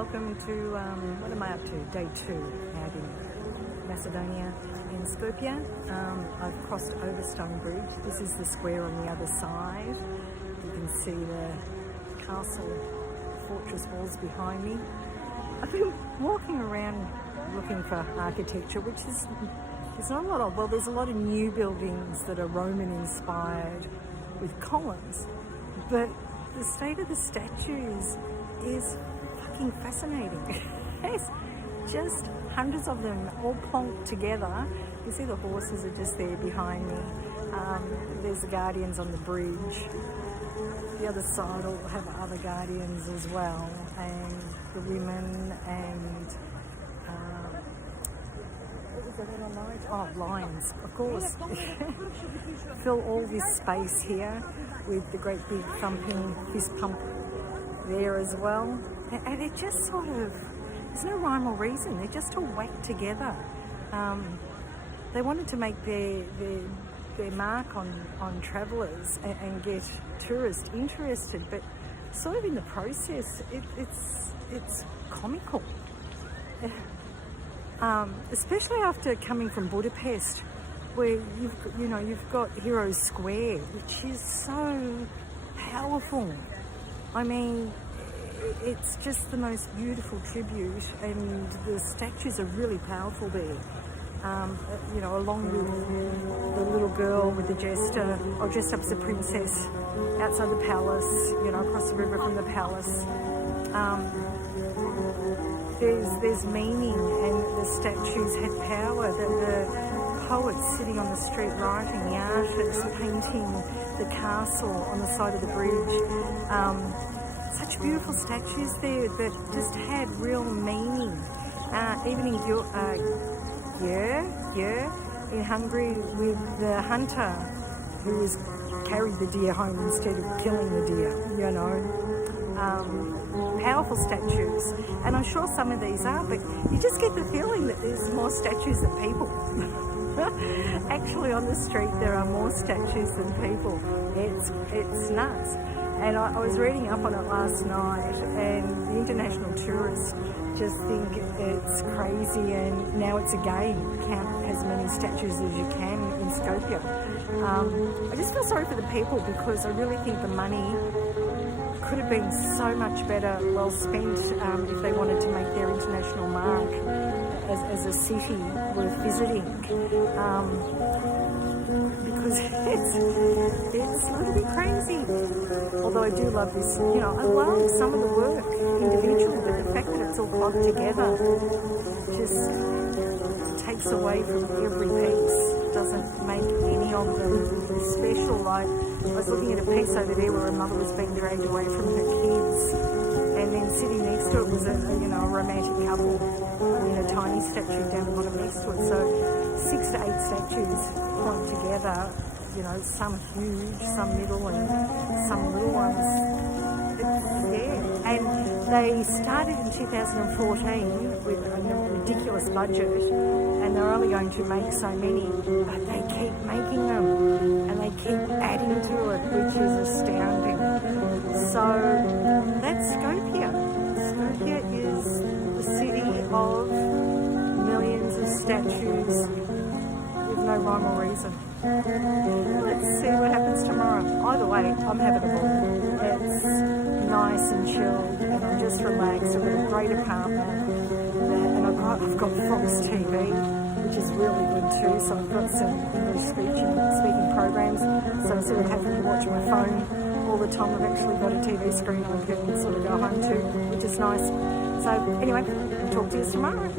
welcome to, what am I up to? Day 2 out in Macedonia in Skopje. I've crossed over Stone Bridge. This is the square on the other side. You can see the castle fortress walls behind me. I've been walking around looking for architecture, which is, there's not a lot of, well, there's a lot of new buildings that are Roman inspired with columns, but the state of the statues is fucking fascinating. There's just hundreds of them all plonked together. You see the horses are just there behind me. There's the guardians on the bridge. The other side will have other guardians as well, and the women and lions, of course. Fill all this space here with the great big thumping fist pump there as well. And it just sort of, there's no rhyme or reason, they're just all whacked together. They wanted to make their mark on travellers and get tourists interested, but sort of in the process, it's comical. Especially after coming from Budapest, where you've got Heroes Square, which is so powerful. I mean, it's just the most beautiful tribute, and the statues are really powerful there. Along with the little girl with the jester, or dressed up as a princess outside the palace, across the river from the palace. There's meaning, and the statues had power. The poets sitting on the street writing, the artists painting the castle on the side of the bridge. Such beautiful statues there that just had real meaning. Even in in Hungary, with the hunter who carried the deer home instead of killing the deer, powerful statues. And I'm sure some of these are, but you just get the feeling that there's more statues than people. Actually, on the street there are more statues than people. It's nuts. And I was reading up on it last night, and the international tourists just think it's crazy, and now it's a game. Count as many statues as you can in Skopje. I just feel sorry for the people, because I really think the money could have been so much better well spent if they wanted to make their international mark as a city worth visiting. Because it's a little bit crazy. Although I do love this, I love some of the work individually, but the fact that it's all plugged together just takes away from every piece, doesn't make any of them special. Like, I was looking at a piece over there where a mother was being dragged away from her kids, and then sitting next to it was a romantic couple in a tiny statue down the bottom next to it. So 6 to 8 statues plugged together, some huge, some middle, and some little ones. And they started in 2014 with a ridiculous budget, and they're only going to make so many, but they keep making them, and they keep adding to it, which is astounding. So that's Skopje. Skopje is the city of millions of statues with no rhyme or reason. Let's see what happens tomorrow. Either way, I'm having a ball. It's nice and chilled, and I'm just relaxed. I've got a great apartment, and I've got Fox TV, which is really good too. So I've got some English speaking programs. So instead of having to watch my phone all the time, I've actually got a TV screen I can sort of go home to, which is nice. So anyway, talk to you tomorrow.